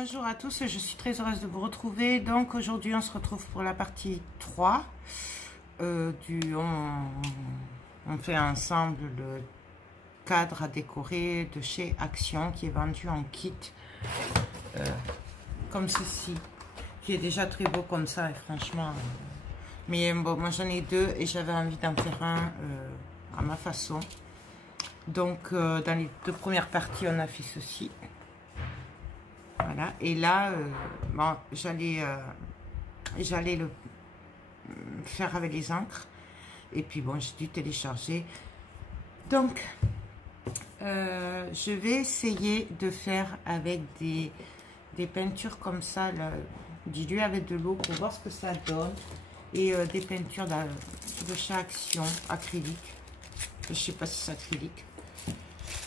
Bonjour à tous, je suis très heureuse de vous retrouver. Donc aujourd'hui on se retrouve pour la partie 3 on fait ensemble le cadre à décorer de chez Action qui est vendu en kit comme ceci, qui est déjà très beau comme ça et franchement mais bon, moi j'en ai deux et j'avais envie d'en faire un à ma façon. Donc dans les deux premières parties on a fait ceci. Voilà, et là, bon, j'allais le faire avec les encres. Et puis bon, j'ai dû télécharger. Donc, je vais essayer de faire avec des peintures comme ça, diluées avec de l'eau pour voir ce que ça donne. Et des peintures de chez Action, acrylique. Je sais pas si c'est acrylique.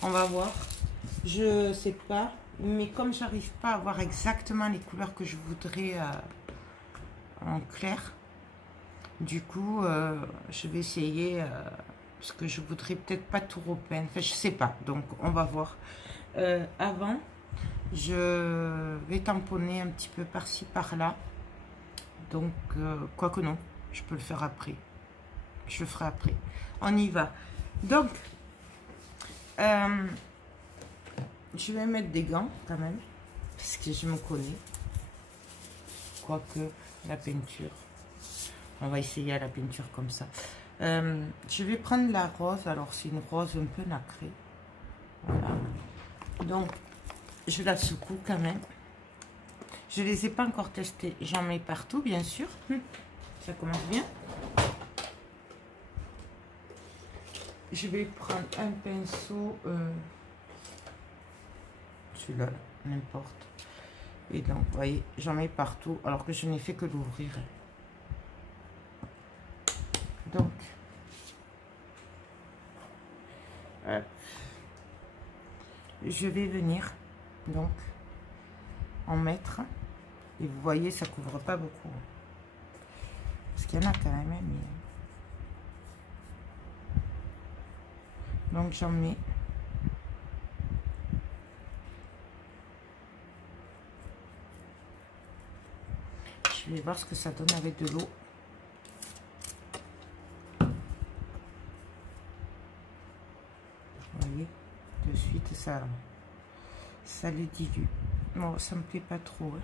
On va voir. Je sais pas. Mais comme j'arrive pas à voir exactement les couleurs que je voudrais en clair, du coup, je vais essayer, parce que je voudrais peut-être pas tout repeindre. Enfin, je sais pas, donc on va voir. Avant, je vais tamponner un petit peu par-ci, par-là. Donc, quoique non, je peux le faire après. Je le ferai après. On y va. Donc, je vais mettre des gants quand même, parce que je me connais. Quoique la peinture, on va essayer à la peinture comme ça. Je vais prendre la rose. Alors c'est une rose un peu nacrée. Voilà. Donc je la secoue quand même. Je les ai pas encore testés. J'en mets partout bien sûr. Ça commence bien. Je vais prendre un pinceau. Celui-là, n'importe. Et donc, vous voyez, j'en mets partout, alors que je n'ai fait que l'ouvrir. Donc, je vais venir, donc, en mettre. Et vous voyez, ça couvre pas beaucoup. Parce qu'il y en a quand même, mais... Donc, j'en mets. Je vais voir ce que ça donne avec de l'eau. Vous voyez, de suite, ça le dilue. Bon, ça me plaît pas trop. Hein.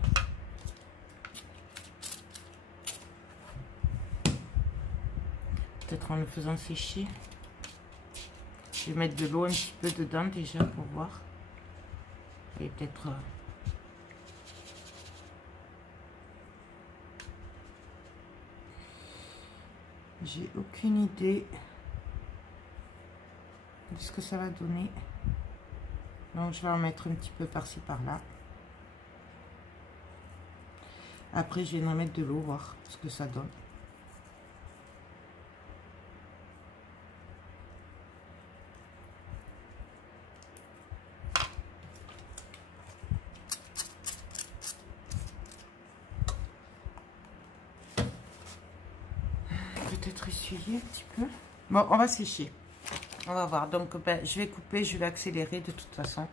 Peut-être en le faisant sécher. Je vais mettre de l'eau un petit peu dedans déjà pour voir. Et peut-être... J'ai aucune idée de ce que ça va donner. Donc je vais en mettre un petit peu par-ci par-là. Après je vais en mettre de l'eau, voir ce que ça donne. Peut-être essuyer un petit peu. Bon, on va sécher. On va voir. Donc ben, je vais couper, je vais accélérer de toute façon.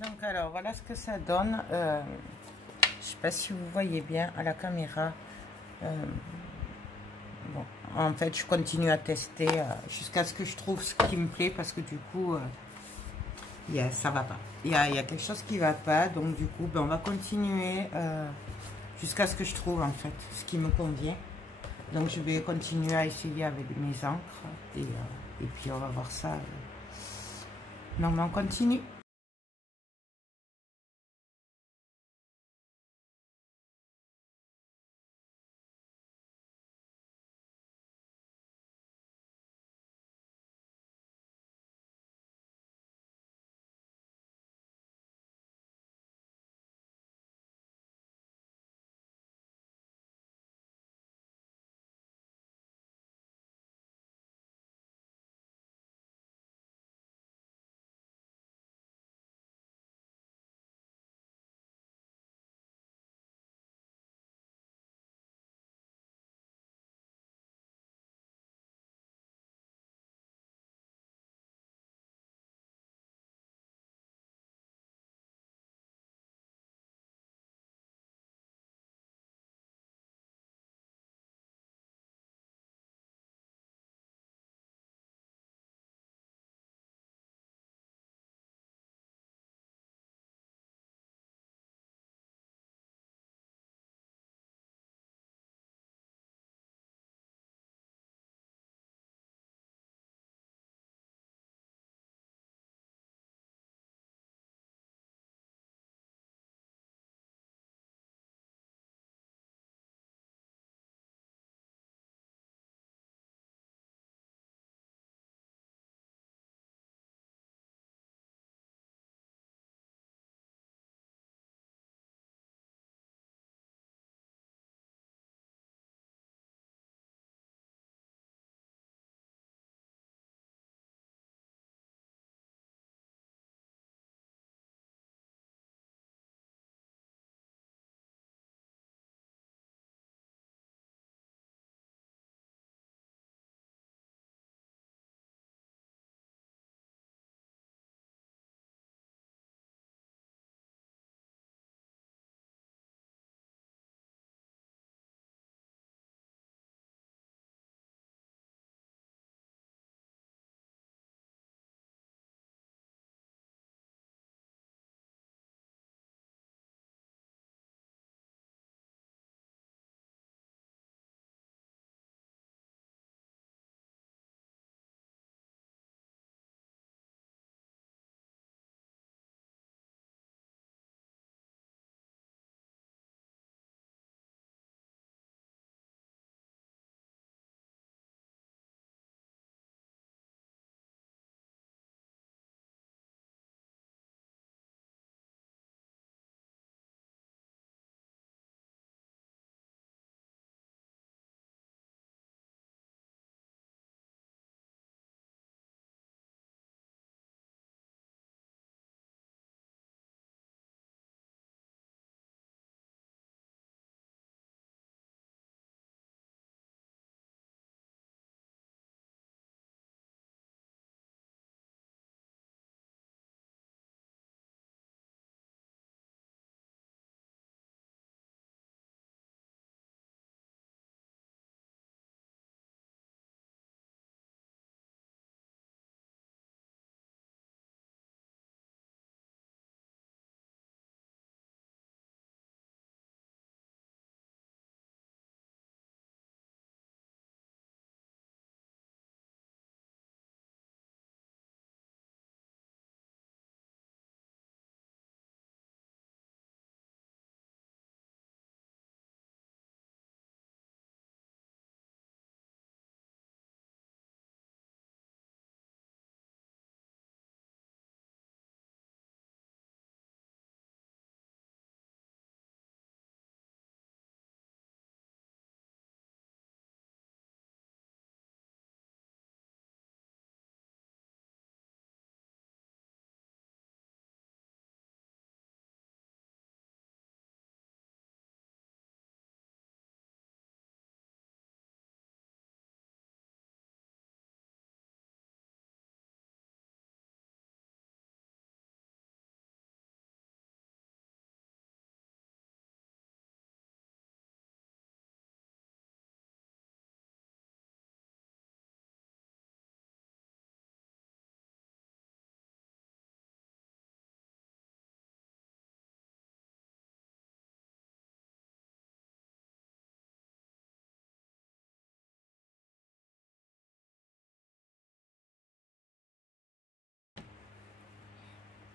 Donc alors voilà ce que ça donne. Je sais pas si vous voyez bien à la caméra. Bon, en fait je continue à tester jusqu'à ce que je trouve ce qui me plaît, parce que du coup ça va pas. Il y a quelque chose qui va pas, donc du coup ben, on va continuer jusqu'à ce que je trouve en fait ce qui me convient. Donc je vais continuer à essayer avec mes encres et puis on va voir ça. Donc on continue.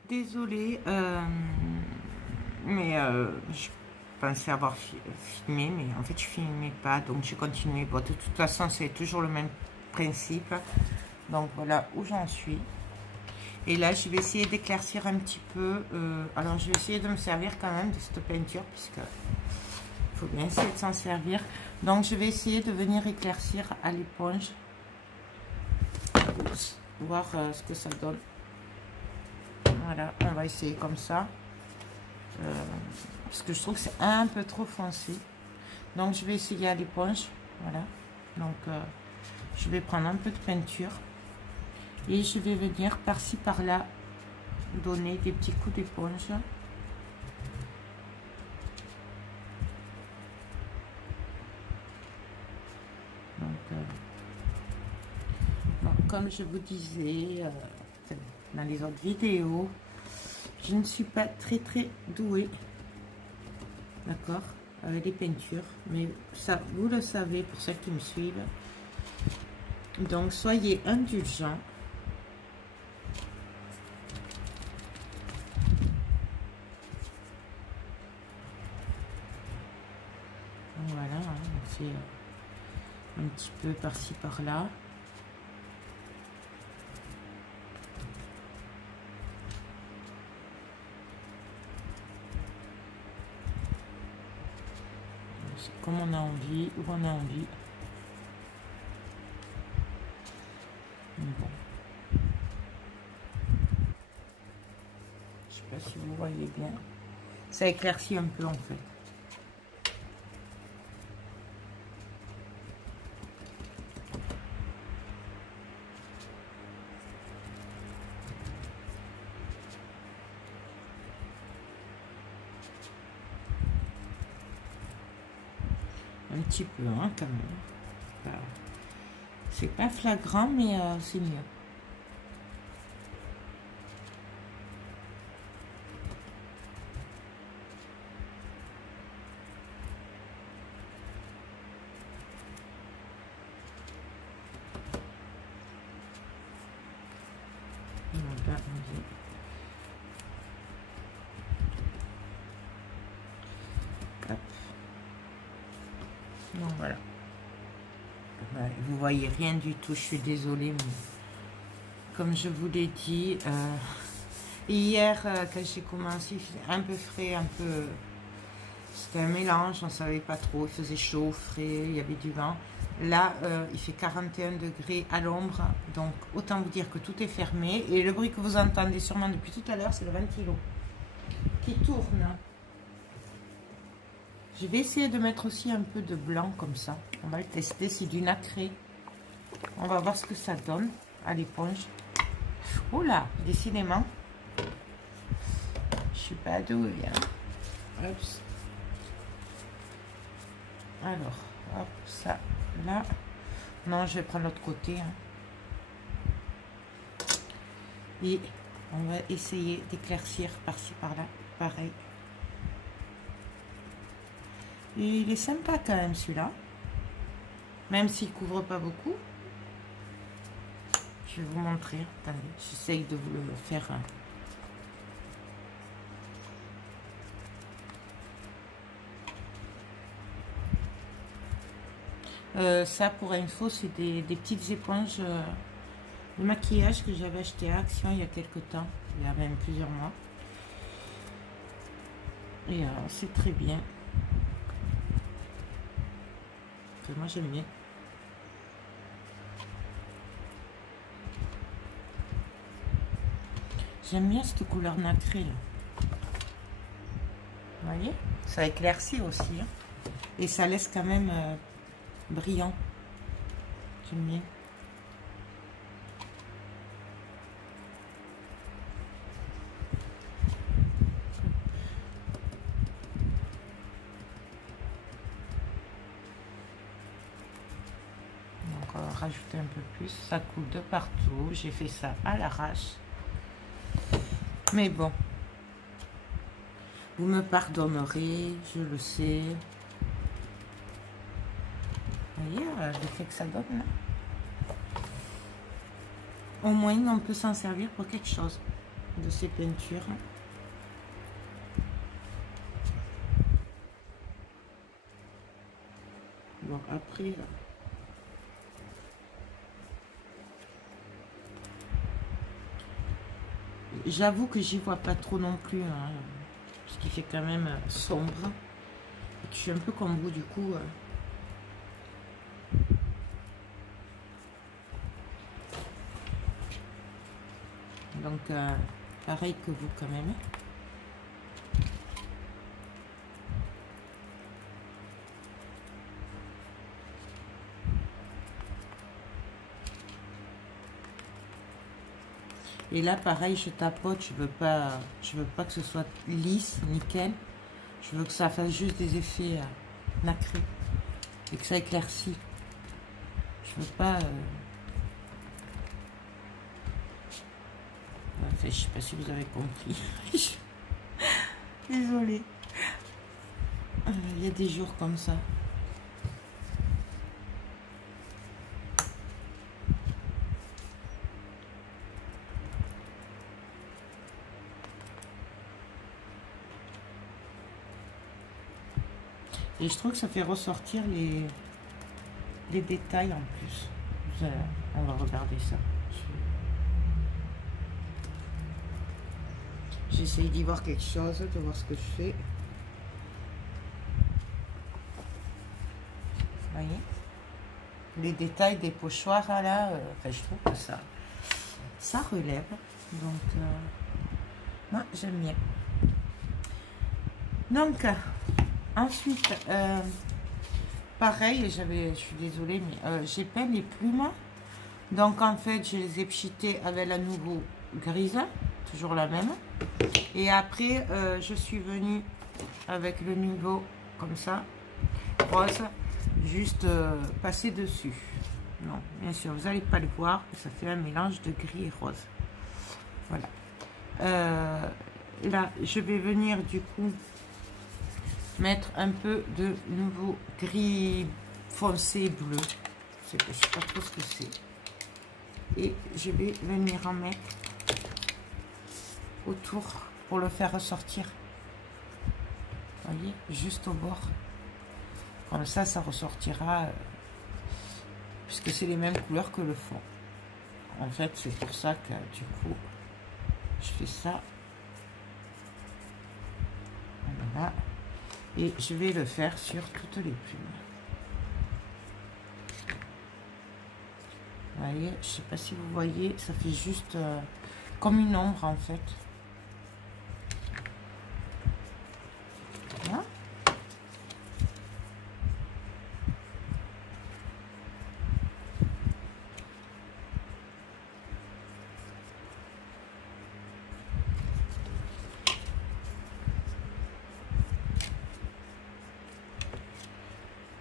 Désolée, mais je pensais avoir filmé, mais en fait je filmais pas, donc j'ai continué. Bon, de toute façon, c'est toujours le même principe. Donc voilà où j'en suis. Et là, je vais essayer d'éclaircir un petit peu. Alors, je vais essayer de me servir quand même de cette peinture, puisque il faut bien essayer de s'en servir. Donc, je vais essayer de venir éclaircir à l'éponge. Voir ce que ça donne. Voilà, on va essayer comme ça. Parce que je trouve que c'est un peu trop foncé. Donc, je vais essayer à l'éponge. Voilà. Donc, je vais prendre un peu de peinture. Et je vais venir par-ci par-là donner des petits coups d'éponge. Donc, bon, comme je vous disais dans les autres vidéos, je ne suis pas très douée, d'accord, avec les peintures, mais ça vous le savez pour ceux qui me suivent. Donc soyez indulgents. Voilà, on fait un petit peu par-ci par-là. Comme on a envie, où on a envie. Mais bon. Je sais pas si vous voyez bien. Ça éclaircit un peu en fait. Un petit peu, hein, quand même. C'est pas flagrant, mais c'est mieux. Voilà, hop. Donc voilà. Vous voyez rien du tout, je suis désolée, mais comme je vous l'ai dit, hier quand j'ai commencé, il faisait un peu frais, un peu, c'était un mélange, on ne savait pas trop, il faisait chaud, frais, il y avait du vent. Là, il fait 41 degrés à l'ombre, donc autant vous dire que tout est fermé. Et le bruit que vous entendez sûrement depuis tout à l'heure, c'est le ventilo qui tourne. Je vais essayer de mettre aussi un peu de blanc comme ça. On va le tester, c'est du nacré. On va voir ce que ça donne à l'éponge. Oh là, décidément, je suis pas douée. Hein. Oups. Alors, hop, ça, là. Non, je vais prendre l'autre côté. Hein. Et on va essayer d'éclaircir par-ci, par-là. Pareil. Et il est sympa quand même celui-là. Même s'il ne couvre pas beaucoup. Je vais vous montrer. Attendez, j'essaye de vous le faire. Ça, pour info, c'est des petites éponges de maquillage que j'avais acheté à Action il y a quelques temps. Il y a même plusieurs mois. Et c'est très bien. Moi, j'aime bien. J'aime bien cette couleur nacrée là. Vous voyez, ça éclaircit aussi. Hein. Et ça laisse quand même brillant. J'aime bien. Donc on va rajouter un peu plus. Ça coule de partout. J'ai fait ça à l'arrache. Mais bon. Vous me pardonnerez, je le sais. Vous voyez l'effet que ça donne là. Au moins, on peut s'en servir pour quelque chose. de ces peintures. Bon, après, j'avoue que j'y vois pas trop non plus, hein, ce qui fait quand même sombre. Et que je suis un peu comme vous, du coup. Donc, pareil que vous quand même. Et là, pareil, je tapote, je veux pas que ce soit lisse, nickel. Je veux que ça fasse juste des effets nacrés et que ça éclaircit. Je veux pas... Enfin, je sais pas si vous avez compris. Désolée. Il y a des jours comme ça. Et je trouve que ça fait ressortir les détails en plus. On va regarder ça. J'essaye d'y voir quelque chose, de voir ce que je fais. Vous voyez? Les détails des pochoirs là, enfin, je trouve que ça relève. Donc, moi j'aime bien. Donc, ensuite, pareil, je suis désolée, mais j'ai peint les plumes. Donc en fait, je les ai pchitées avec la nouveau grise, toujours la même. Et après, je suis venue avec le nouveau, comme ça, rose, juste passer dessus. Non, bien sûr, vous n'allez pas le voir, ça fait un mélange de gris et rose. Voilà. Là, je vais venir du coup mettre un peu de nouveau gris foncé bleu. Je ne sais pas trop ce que c'est. Et je vais venir en mettre autour pour le faire ressortir. Vous voyez, juste au bord. Comme ça, ça ressortira puisque c'est les mêmes couleurs que le fond. En fait, c'est pour ça que du coup, je fais ça. Voilà. Et je vais le faire sur toutes les plumes. Vous voyez, je sais pas si vous voyez, ça fait juste comme une ombre en fait. Voilà.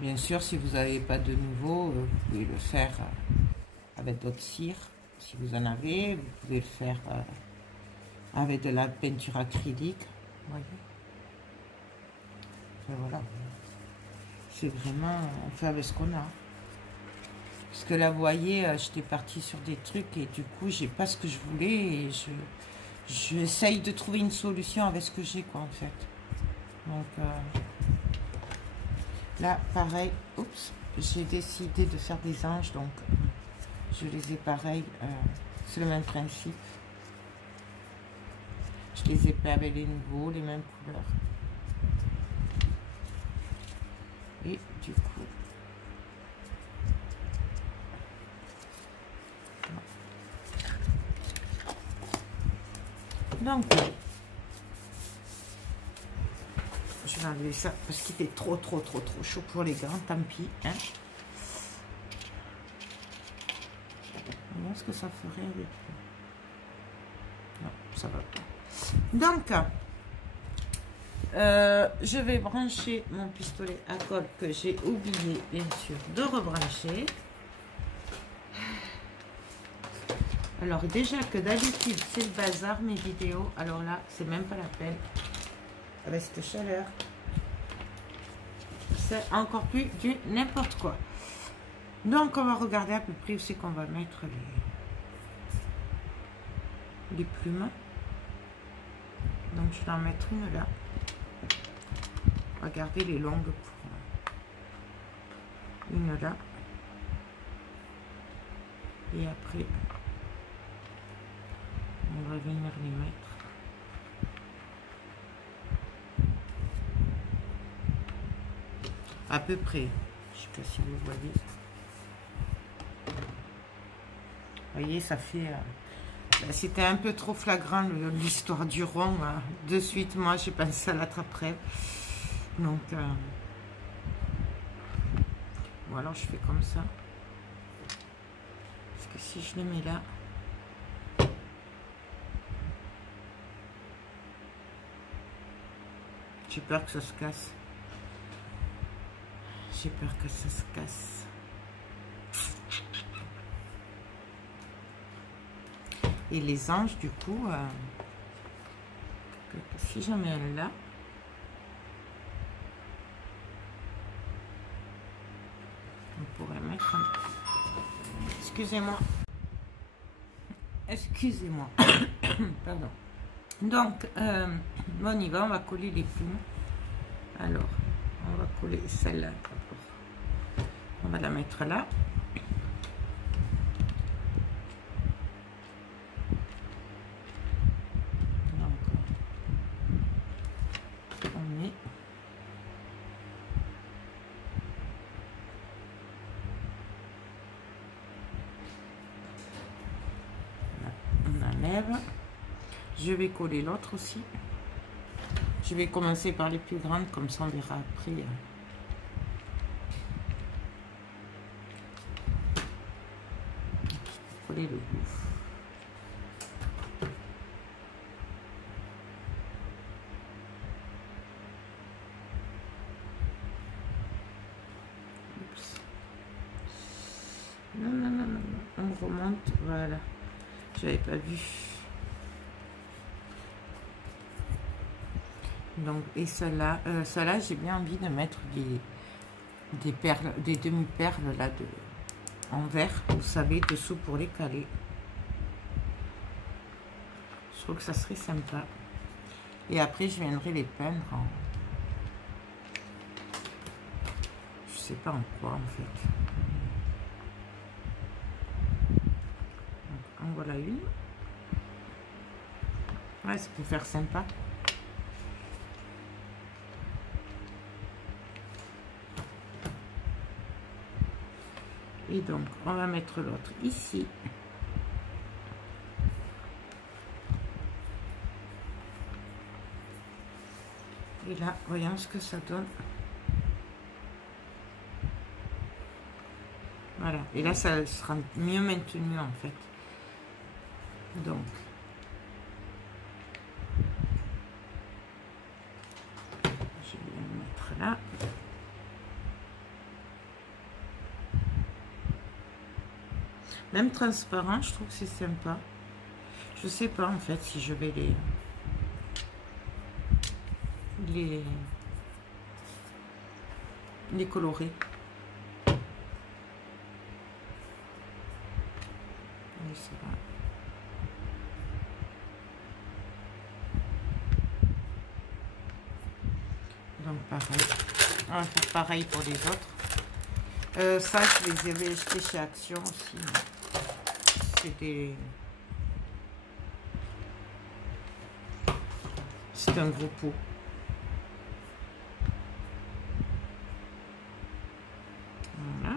Bien sûr, si vous n'avez pas de nouveau, vous pouvez le faire avec d'autres cires. Si vous en avez, vous pouvez le faire avec de la peinture acrylique. Vous voyez. Enfin, voilà. C'est vraiment, on fait avec ce qu'on a. Parce que là, vous voyez, j'étais partie sur des trucs et du coup, j'ai pas ce que je voulais et j'essaye de trouver une solution avec ce que j'ai, quoi, en fait. Donc, là, pareil, oups, j'ai décidé de faire des anges, donc je les ai pareil, c'est le même principe. Je les ai fait avec les nouveaux, les mêmes couleurs. Et du coup, donc, je vais enlever ça parce qu'il fait trop chaud pour les gants, tant pis. Hein. Est-ce que ça ferait avec... Non, ça va pas. Donc, je vais brancher mon pistolet à colle que j'ai oublié, bien sûr, de rebrancher. Alors, déjà que d'habitude, c'est le bazar, mes vidéos. Alors là, c'est même pas la peine. Avec cette chaleur, c'est encore plus du n'importe quoi. Donc, on va regarder à peu près où c'est qu'on va mettre les plumes. Donc je vais en mettre une là. On va garder les longues pour une là. Et après, on va venir les mettre. À peu près. Je sais pas si vous voyez. Vous voyez, ça fait... c'était un peu trop flagrant l'histoire du rond. De suite, moi, j'ai pensé à l'attrape-rêve. Donc, bon, alors je fais comme ça. Parce que si je le mets là... J'ai peur que ça se casse. J'ai peur que ça se casse. Et les anges, du coup, si j'en mets un là, on pourrait mettre un... Excusez-moi. Excusez-moi. Pardon. Donc, on y va, on va coller les plumes. Alors, on va coller celle-là. On va la mettre là. Donc, on met. On enlève. Je vais coller l'autre aussi. Je vais commencer par les plus grandes, comme ça on verra après. Coller le bout. Oups. Non, non, non, non, on remonte, voilà. J'avais pas vu. Donc, et cela, j'ai bien envie de mettre des perles, des demi-perles là en verre, vous savez, dessous pour les caler. Je trouve que ça serait sympa. Et après, je viendrai les peindre en... Je sais pas en quoi, en fait. Donc, en voilà une. Ouais, ça peut faire sympa. Et donc, on va mettre l'autre ici. Et là, voyons ce que ça donne. Voilà. Et là, ça sera mieux maintenu, en fait. Donc, je vais le mettre là. Même transparent, je trouve que c'est sympa. Je sais pas en fait si je vais les colorer. Je sais pas. Donc pareil. On va faire pareil pour les autres. Ça, je les avais achetés chez Action aussi. C'est un gros pot. Voilà.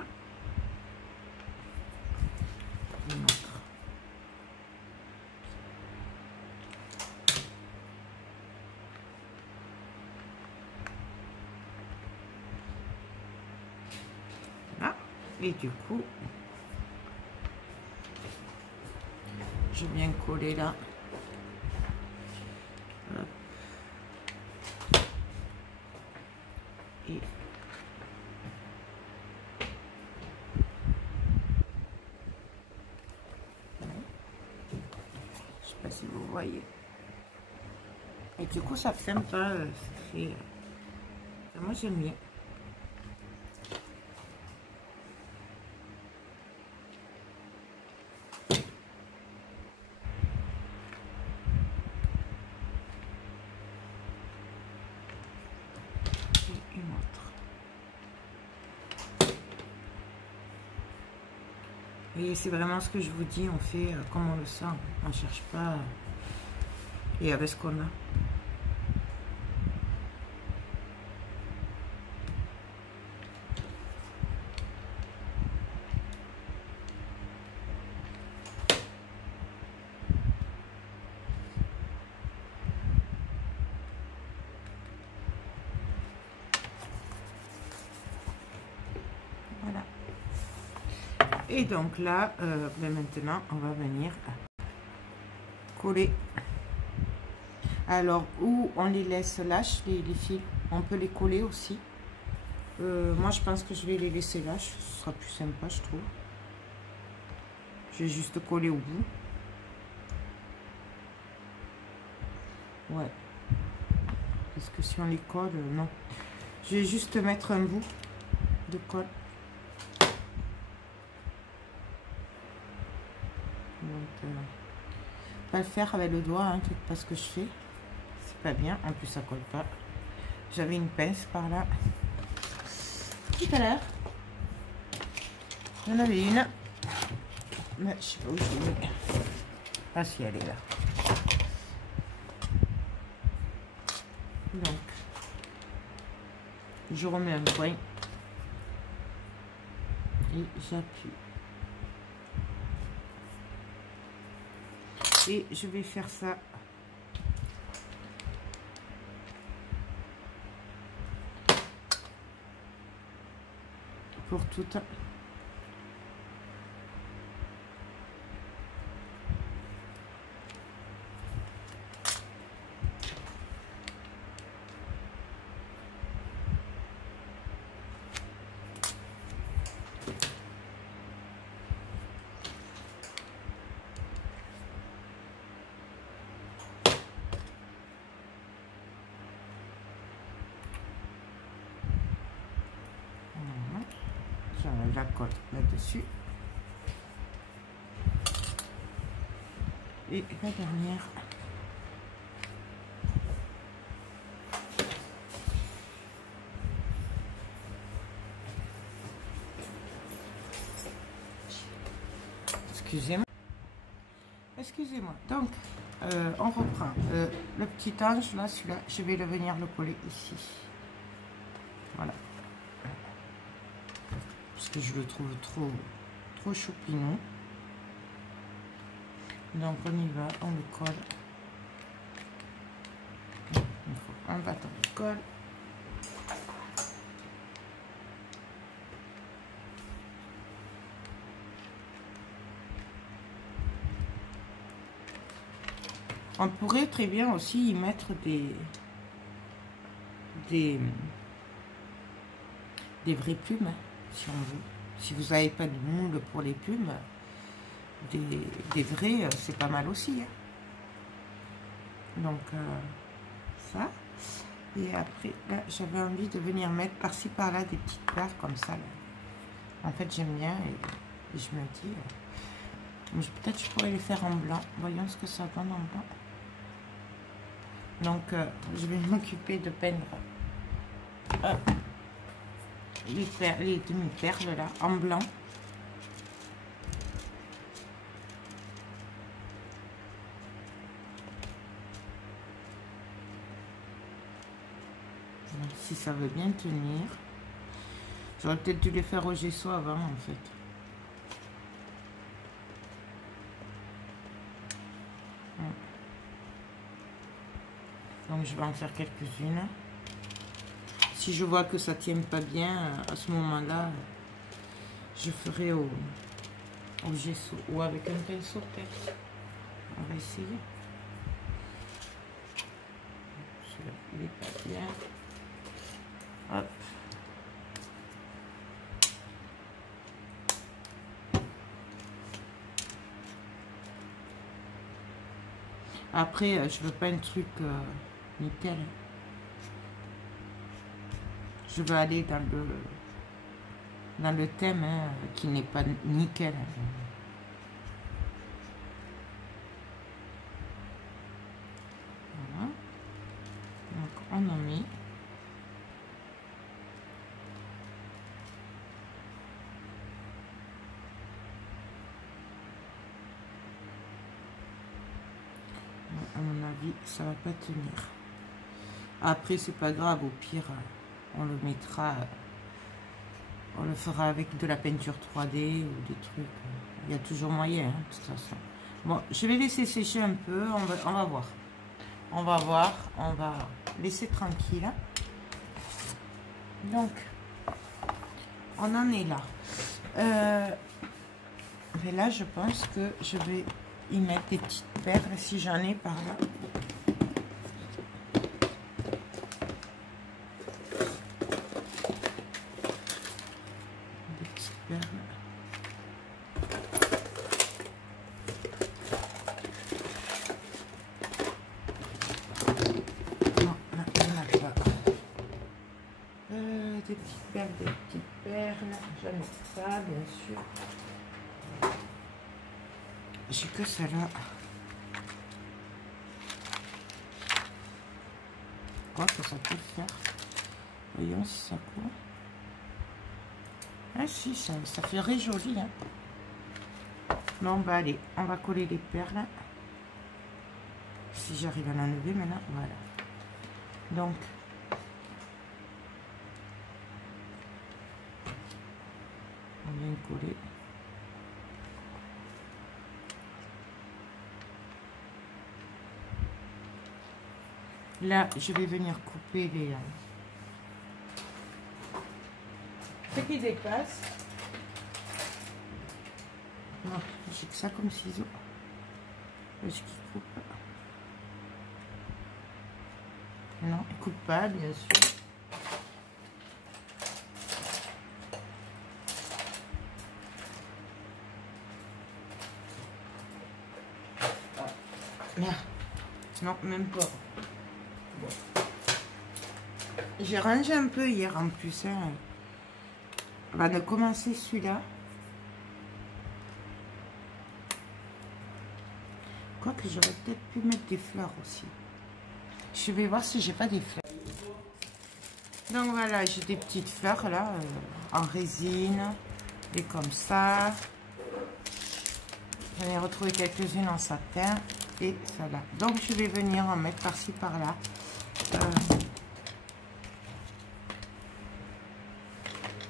Une autre. Là. Et du coup, je viens coller là. Hop. Et je sais pas si vous voyez. Et du coup, ça fait sympa. Moi, j'aime bien. Et c'est vraiment ce que je vous dis, on fait comme on le sent. On ne cherche pas. Et avec ce qu'on a. Voilà. Et donc là, ben maintenant, on va venir coller. Alors, où on les laisse lâches, les fils, on peut les coller aussi. Moi, je pense que je vais les laisser lâches, ce sera plus sympa, je trouve. Je vais juste coller au bout. Ouais. Parce que si on les colle, non. Je vais juste mettre un bout de colle. Donc, pas le faire avec le doigt, hein, c'est pas ce que je fais. C'est pas bien, en plus ça colle pas. J'avais une pince par là. Tout à l'heure. Il y en avait une. Mais je sais pas où je l'ai mis. Ah si, elle est là. Donc, je remets un point. Et j'appuie. Et je vais faire ça pour toute. J'enlève la colle là-dessus. Et la dernière. Excusez-moi. Excusez-moi. Donc, on reprend. Le petit ange, là, celui-là, je vais le venir le coller ici. Voilà. Parce que je le trouve trop choupinou. Donc, on y va, on le colle. Il faut un bâton de colle. On pourrait très bien aussi y mettre des vraies plumes, si on veut. Si vous n'avez pas de moule pour les plumes, des vrais, c'est pas mal aussi. Hein. Donc, ça. Et après, là, j'avais envie de venir mettre par-ci, par-là des petites perles comme ça. Là. En fait, j'aime bien et je me dis... peut-être je pourrais les faire en blanc. Voyons ce que ça donne en blanc. Donc, je vais m'occuper de peindre les demi-perles là, en blanc. Si ça veut bien tenir. J'aurais peut-être dû les faire au gesso avant, en fait. Donc, je vais en faire quelques-unes. Si je vois que ça ne tient pas bien, à ce moment-là, je ferai au gesso ou avec un pinceau peut-être. On va essayer. Celui-là, il n'est pas bien. Hop. Après, je veux pas un truc nickel. Je veux aller dans le thème hein, qui n'est pas nickel. Voilà. Donc, on en met. avis, ça va pas tenir. Après, c'est pas grave, au pire, on le mettra, on le fera avec de la peinture 3D ou des trucs. Il y a toujours moyen, hein, de toute façon. Bon, je vais laisser sécher un peu, on va voir. On va voir, on va laisser tranquille. Donc, on en est là. Mais là, je pense que je vais y mettre des petites perles si j'en ai par là. Des petites perles. Non, là, il n'y en a pas. Des petites perles, des petites perles. J'en ai pas, bien sûr. J'ai que celle-là. Quoi que ça peut le faire. Voyons si ça court. Ah si, ça ferait joli. Hein. Bon, bah allez, on va coller les perles. Si j'arrive à l'enlever maintenant, voilà. Donc, on vient coller. Là, je vais venir couper les... ce qui dépasse. Non, j'ai que ça comme ciseaux. Est-ce qu'il coupe? Non, il coupe pas, bien sûr. Merde. Non, même pas. Bon. J'ai rangé un peu hier en plus. Hein. On va commencer celui-là. Quoique j'aurais peut-être pu mettre des fleurs aussi. Je vais voir si j'ai pas des fleurs. Donc voilà, j'ai des petites fleurs là, en résine, des comme ça. J'en ai retrouvé quelques-unes en satin et ça là. Donc je vais venir en mettre par-ci par-là.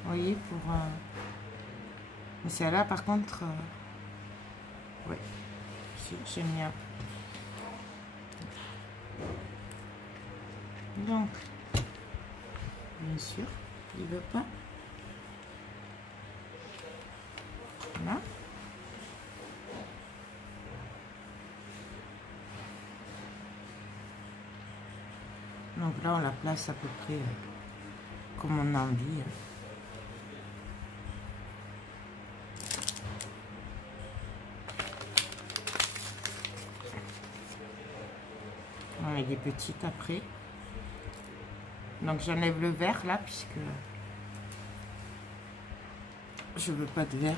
Vous voyez, pour... mais celle-là, par contre... oui, j'aime bien. Donc, bien sûr, il ne veut pas. Voilà. Donc là, on la place à peu près comme on a envie. On met des petites après. Donc j'enlève le vert là, puisque je veux pas de vert.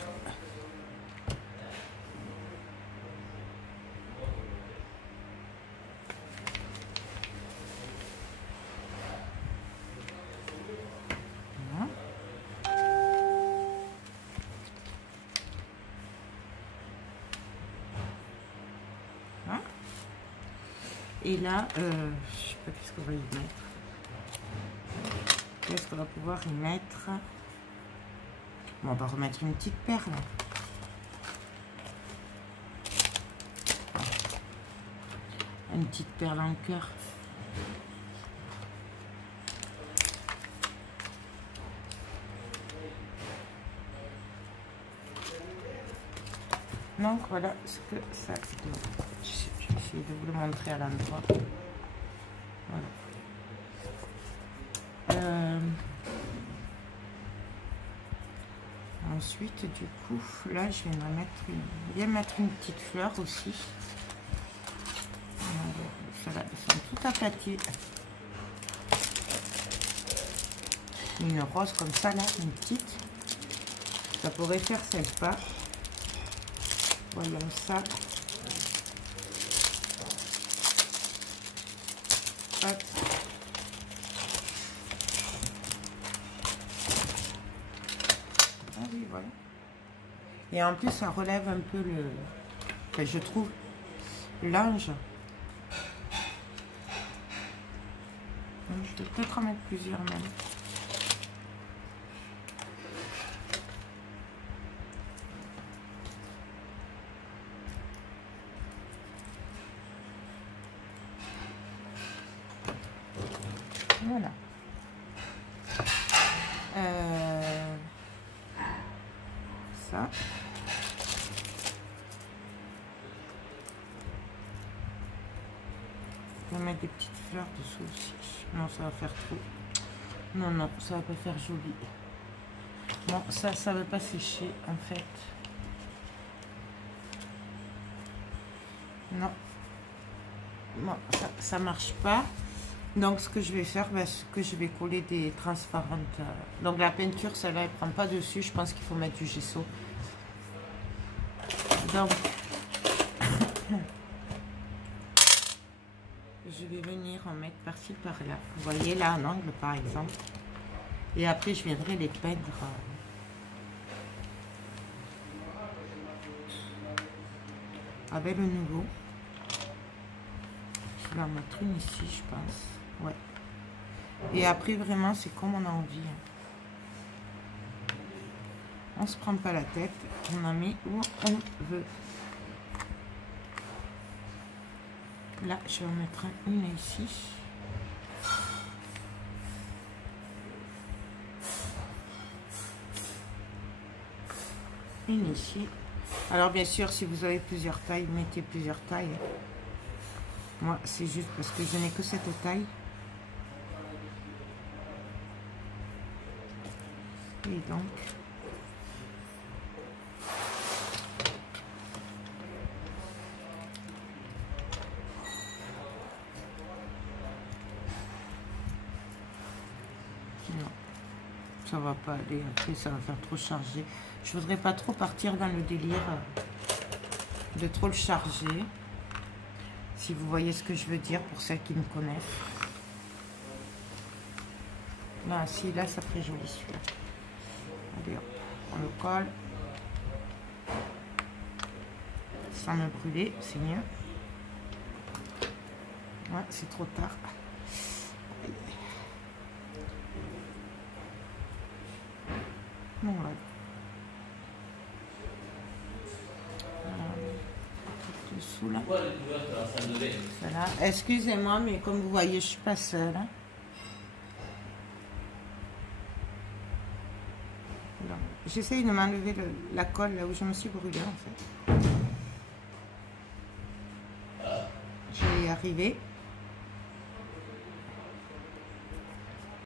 Et là, je sais pas qu'est-ce qu'on va y mettre. Qu'est-ce qu'on va pouvoir y mettre? Bon, on va remettre une petite perle. Une petite perle en cœur. Donc voilà ce que ça donne. Je vais essayer de vous le montrer à l'endroit. Voilà. Ensuite, du coup, là, je vais bien mettre une petite fleur aussi. Elles sont toutes aplaties. Une rose comme ça, là, une petite. Ça pourrait faire sympa. Voyons ça. Hop. Ah oui, voilà. Et en plus, ça relève un peu le... Enfin, je trouve l'ange. Je vais peut-être en mettre plusieurs même. Voilà. Ça. Je vais mettre des petites fleurs dessous aussi. Non, ça va faire trop. Non, non, ça va pas faire joli. Bon, ça va pas sécher en fait. Non. Bon, ça marche pas. Donc, ce que je vais faire, c'est que je vais coller des transparentes. Donc, la peinture, celle-là, elle prend pas dessus. Je pense qu'il faut mettre du gesso. Donc, je vais venir en mettre par-ci, par-là. Vous voyez, là, en angle, par exemple. Et après, je viendrai les peindre avec le nouveau. Je vais en mettre une ici, je pense. Ouais. Et après, vraiment, c'est comme on a envie. On se prend pas la tête. On en met où on veut. Là, je vais en mettre une ici. Une ici. Alors, bien sûr, si vous avez plusieurs tailles, mettez plusieurs tailles. Moi, c'est juste parce que je n'ai que cette taille. Et donc... non, ça va pas aller. Après, ça va faire trop chargé. Je voudrais pas trop partir dans le délire de trop le charger. Si vous voyez ce que je veux dire pour celles qui me connaissent. Là, si, là, ça ferait joli celui-là. Allez, hop, on le colle. Sans me brûler, c'est mieux. Ouais, c'est trop tard. Bon, voilà. Dessous là. Voilà. Excusez-moi, mais comme vous voyez, je suis pas seule. Hein. J'essaye de m'enlever la colle là où je me suis brûlée en fait. Je vais y arriver.